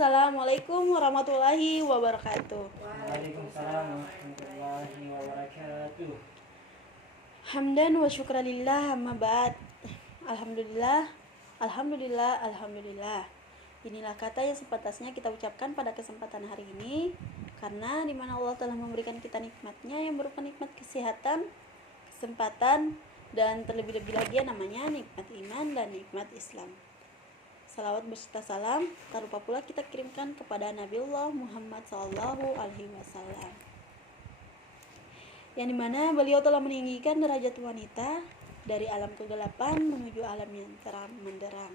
Assalamualaikum warahmatullahi wabarakatuh. Waalaikumsalam warahmatullahi wabarakatuh. Hamdan wa syukralillah amma ba'd. Alhamdulillah, alhamdulillah, alhamdulillah. Inilah kata yang sepantasnya kita ucapkan pada kesempatan hari ini, karena di mana Allah telah memberikan kita nikmatnya yang berupa nikmat kesehatan, kesempatan, dan terlebih-lebih lagi namanya nikmat iman dan nikmat Islam. Salawat beserta salam tak lupa pula kita kirimkan kepada Nabiullah Muhammad SAW, yang dimana beliau telah meninggikan derajat wanita dari alam kegelapan menuju alam yang terang menderang.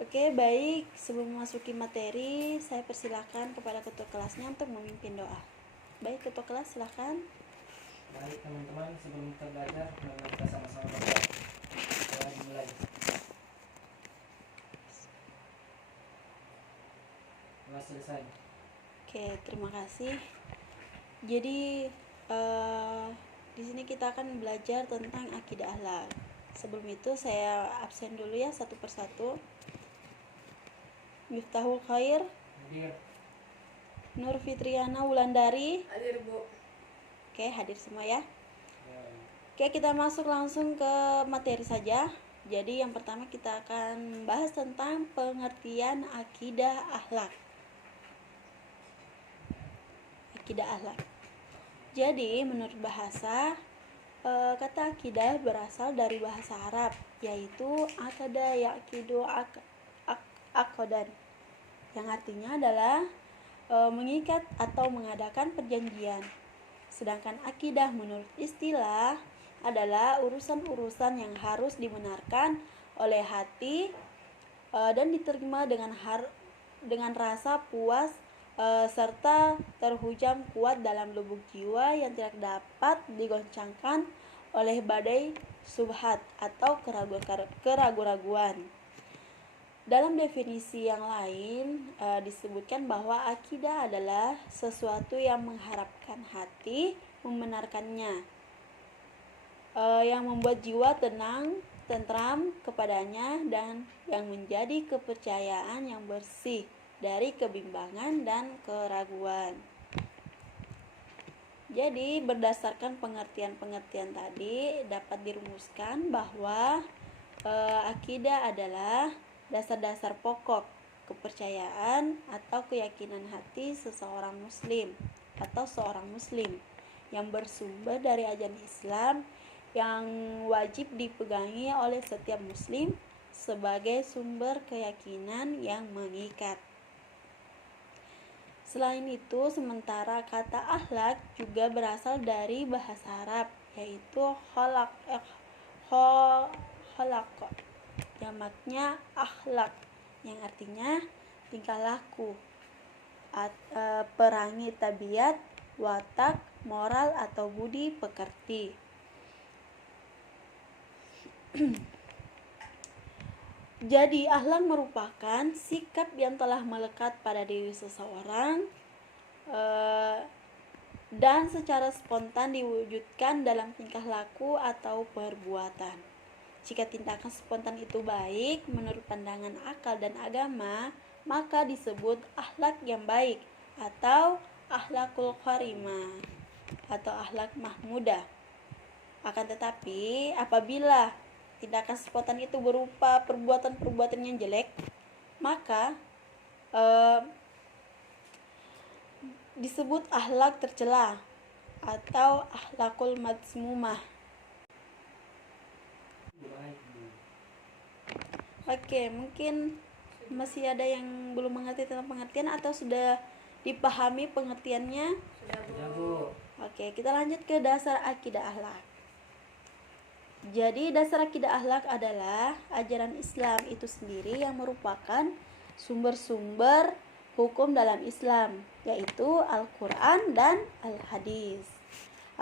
Oke, baik, sebelum memasuki materi, saya persilakan kepada ketua kelasnya untuk memimpin doa. Baik, ketua kelas silakan. Baik teman-teman, sebelum kita belajar, mari kita sama-sama berdoa. Doa dimulai. Kelas selesai. Oke, terima kasih. Jadi di sini kita akan belajar tentang akidah akhlak. Sebelum itu saya absen dulu ya satu persatu. Miftahul Khair, Hadir. Nur Fitriana Wulandari. Hadir, Bu. Oke, hadir semua ya. Ya. Oke, kita masuk langsung ke materi saja. Jadi yang pertama kita akan membahas tentang pengertian akidah akhlak. Akidah akhlak. Jadi menurut bahasa, kata akidah berasal dari bahasa Arab, yaitu akada yakidu akodan, yang artinya adalah mengikat atau mengadakan perjanjian. Sedangkan akidah menurut istilah adalah urusan-urusan yang harus dibenarkan oleh hati dan diterima dengan rasa puas serta terhujam kuat dalam lubuk jiwa yang tidak dapat digoncangkan oleh badai subhat atau keraguan-raguan. Dalam definisi yang lain disebutkan bahwa akidah adalah sesuatu yang mengharapkan hati membenarkannya, yang membuat jiwa tenang, tentram kepadanya, dan yang menjadi kepercayaan yang bersih dari kebimbangan dan keraguan. Jadi berdasarkan pengertian-pengertian tadi dapat dirumuskan bahwa akidah adalah dasar-dasar pokok kepercayaan atau keyakinan hati seseorang muslim atau seorang muslim yang bersumber dari ajaran Islam yang wajib dipegangi oleh setiap muslim sebagai sumber keyakinan yang mengikat. Selain itu, sementara kata akhlak juga berasal dari bahasa Arab, yaitu khalaq, jamaknya akhlak, yang artinya tingkah laku, perangi tabiat, watak, moral atau budi pekerti. Jadi akhlak merupakan sikap yang telah melekat pada diri seseorang dan secara spontan diwujudkan dalam tingkah laku atau perbuatan. Jika tindakan spontan itu baik menurut pandangan akal dan agama, maka disebut akhlak yang baik atau akhlakul karimah atau akhlak mahmudah. Akan tetapi apabila tindakan spontan itu berupa perbuatan-perbuatan yang jelek, maka disebut akhlak tercela atau akhlakul mazmumah. Oke, mungkin masih ada yang belum mengerti tentang pengertian atau sudah dipahami pengertiannya? Sudah, Bu. Oke, kita lanjut ke dasar akidah akhlak. Jadi dasar akidah akhlak adalah ajaran Islam itu sendiri yang merupakan sumber-sumber hukum dalam Islam, yaitu Al-Quran dan Al-Hadis.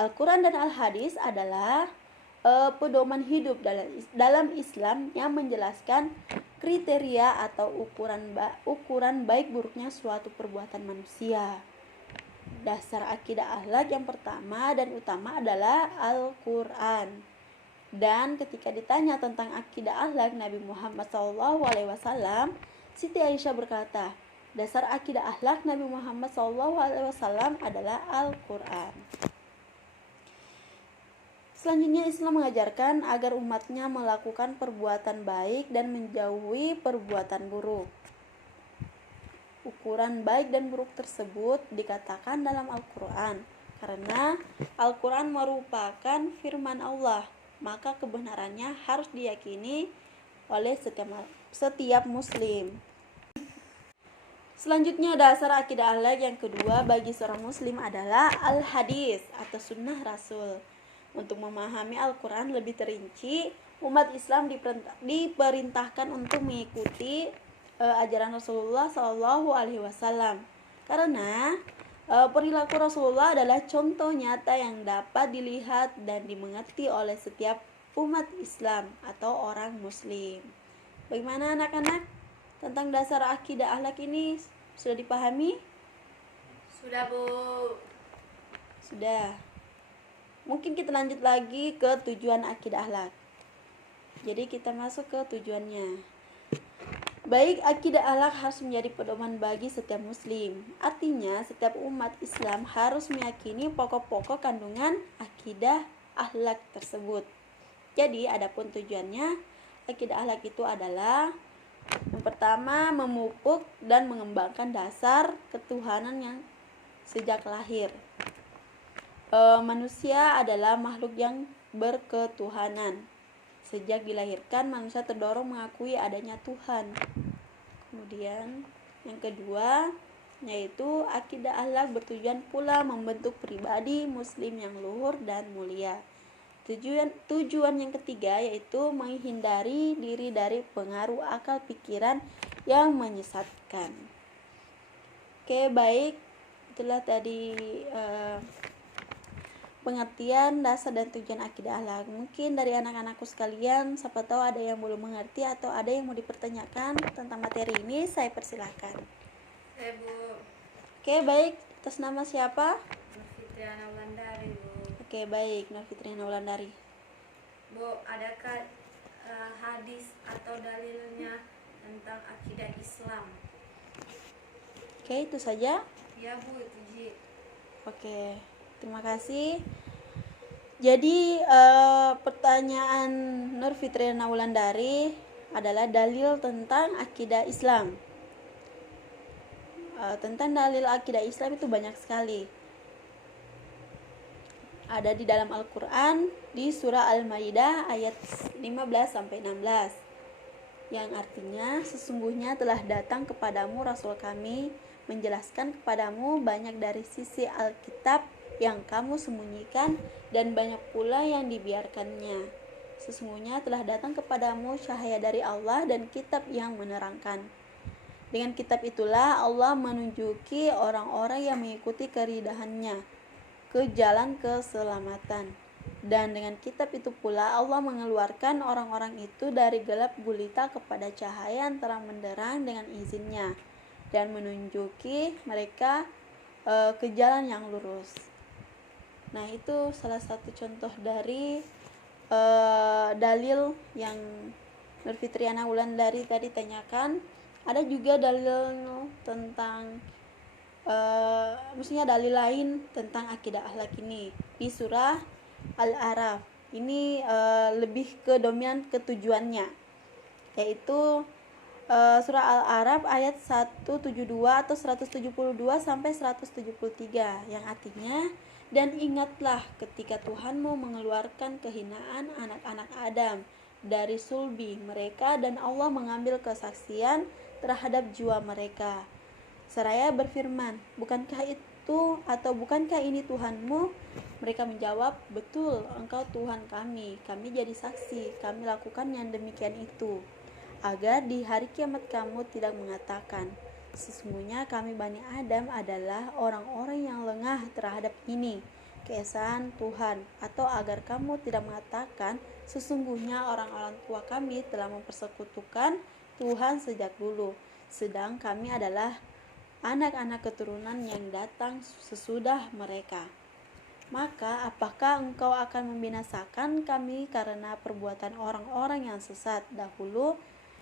Al-Quran dan Al-Hadis adalah pedoman hidup dalam Islam yang menjelaskan kriteria atau ukuran baik buruknya suatu perbuatan manusia. Dasar akidah akhlak yang pertama dan utama adalah Al-Quran. Dan ketika ditanya tentang akidah akhlak Nabi Muhammad SAW Siti Aisyah berkata, dasar akidah akhlak Nabi Muhammad SAW adalah Al-Quran. Selanjutnya Islam mengajarkan agar umatnya melakukan perbuatan baik dan menjauhi perbuatan buruk. Ukuran baik dan buruk tersebut dikatakan dalam Al-Quran karena Al-Quran merupakan firman Allah, maka kebenarannya harus diyakini oleh setiap muslim. Selanjutnya dasar akidah akhlak yang kedua bagi seorang muslim adalah al-hadis atau sunnah Rasul. Untuk memahami Al-Quran lebih terinci, umat Islam diperintahkan untuk mengikuti ajaran Rasulullah SAW. Karena perilaku Rasulullah adalah contoh nyata yang dapat dilihat dan dimengerti oleh setiap umat Islam atau orang muslim. Bagaimana anak-anak? Tentang dasar akidah akhlak ini sudah dipahami? Sudah, Bu. Sudah. Mungkin kita lanjut lagi ke tujuan akidah akhlak. Jadi kita masuk ke tujuannya. Baik, akidah akhlak harus menjadi pedoman bagi setiap muslim. Artinya, setiap umat Islam harus meyakini pokok-pokok kandungan akidah akhlak tersebut. Jadi, adapun tujuannya, akidah akhlak itu adalah yang pertama, memupuk dan mengembangkan dasar ketuhanan yang sejak lahir. Manusia adalah makhluk yang berketuhanan. Sejak dilahirkan, manusia terdorong mengakui adanya Tuhan. Kemudian yang kedua, yaitu akidah akhlak bertujuan pula membentuk pribadi muslim yang luhur dan mulia. Tujuan yang ketiga yaitu menghindari diri dari pengaruh akal pikiran yang menyesatkan. Oke, baik, itulah tadi pengertian dasar dan tujuan akidah akhlak. Mungkin dari anak-anakku sekalian, siapa tahu ada yang belum mengerti atau ada yang mau dipertanyakan tentang materi ini, saya persilahkan. Saya, Bu. Oke, baik, atas nama siapa? Fitriana Wulandari, Bu. Oke, baik, Nur Fitriana Wulandari. Bu, adakah hadis atau dalilnya tentang akidah Islam? Oke, itu saja. Ya, Bu, itu Ji. Oke, terima kasih. Jadi pertanyaan Nur Fitriana Wulandari adalah dalil tentang akidah Islam. Tentang dalil akidah Islam itu banyak sekali. Ada di dalam Al-Quran di surah Al-Maidah ayat 15-16 yang artinya, sesungguhnya telah datang kepadamu Rasul kami menjelaskan kepadamu banyak dari sisi Alkitab yang kamu sembunyikan dan banyak pula yang dibiarkannya. Sesungguhnya telah datang kepadamu cahaya dari Allah dan kitab yang menerangkan. Dengan kitab itulah Allah menunjuki orang-orang yang mengikuti keridahannya ke jalan keselamatan. Dan dengan kitab itu pula Allah mengeluarkan orang-orang itu dari gelap gulita kepada cahaya yang terang benderang dengan izinnya dan menunjuki mereka ke jalan yang lurus. Nah, itu salah satu contoh dari dalil yang Nur Fitriana Wulandari tadi tanyakan. Ada juga dalil tentang maksudnya dalil lain tentang akidah akhlak ini di surah Al-A'raf. Ini lebih ke dominan ketujuannya, yaitu surah Al-A'raf ayat 172 atau 172 sampai 173 yang artinya, dan ingatlah ketika Tuhanmu mengeluarkan kehinaan anak-anak Adam dari sulbi mereka dan Allah mengambil kesaksian terhadap jiwa mereka seraya berfirman, bukankah ini Tuhanmu? Mereka menjawab, betul, engkau Tuhan kami jadi saksi, kami lakukan yang demikian itu, agar di hari kiamat kamu tidak mengatakan, sesungguhnya kami Bani Adam adalah orang-orang yang lengah terhadap ini, keesaan Tuhan, atau agar kamu tidak mengatakan, sesungguhnya orang-orang tua kami telah mempersekutukan Tuhan sejak dulu, sedang kami adalah anak-anak keturunan yang datang sesudah mereka. Maka apakah engkau akan membinasakan kami karena perbuatan orang-orang yang sesat dahulu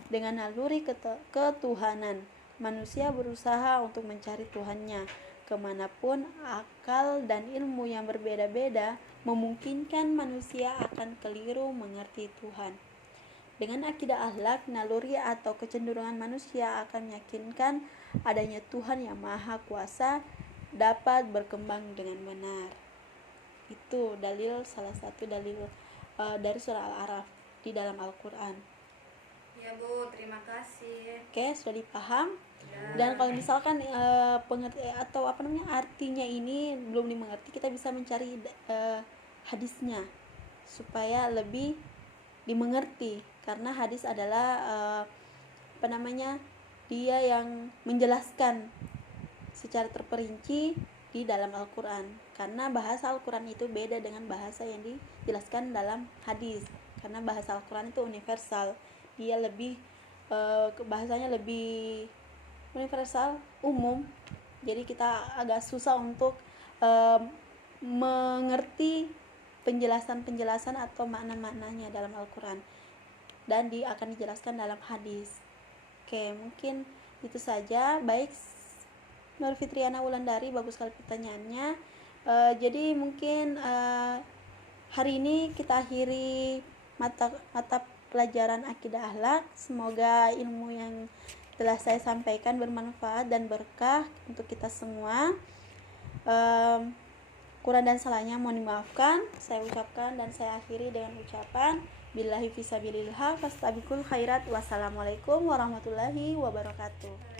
Dengan naluri ketuhanan, manusia berusaha untuk mencari Tuhannya. Kemanapun akal dan ilmu yang berbeda-beda memungkinkan manusia akan keliru mengerti Tuhan. Dengan akidah akhlak, naluri atau kecenderungan manusia akan meyakinkan adanya Tuhan yang Maha Kuasa dapat berkembang dengan benar. Itu salah satu dalil dari surah Al-A'raf di dalam Al-Quran. Ya Bu, terima kasih. Oke, sudah dipaham. Ya. Dan kalau misalkan artinya ini belum dimengerti, kita bisa mencari hadisnya supaya lebih dimengerti, karena hadis adalah dia yang menjelaskan secara terperinci di dalam Al-Quran, karena bahasa Al-Quran itu beda dengan bahasa yang dijelaskan dalam hadis, karena bahasa Al-Quran itu universal, dia lebih bahasanya lebih universal, umum. Jadi kita agak susah untuk mengerti penjelasan atau makna-maknanya dalam Al-Quran, dan akan dijelaskan dalam hadis. Oke, mungkin itu saja. Baik, Nur Fitriana Wulandari, bagus sekali pertanyaannya. Jadi mungkin hari ini kita akhiri mata pelajaran akidah akhlak. Semoga ilmu yang telah saya sampaikan bermanfaat dan berkah untuk kita semua. Kurang dan salahnya mohon dimaafkan. Saya ucapkan dan saya akhiri dengan ucapan billahi fisabilillah fastabiqul khairat. Wassalamualaikum warahmatullahi wabarakatuh.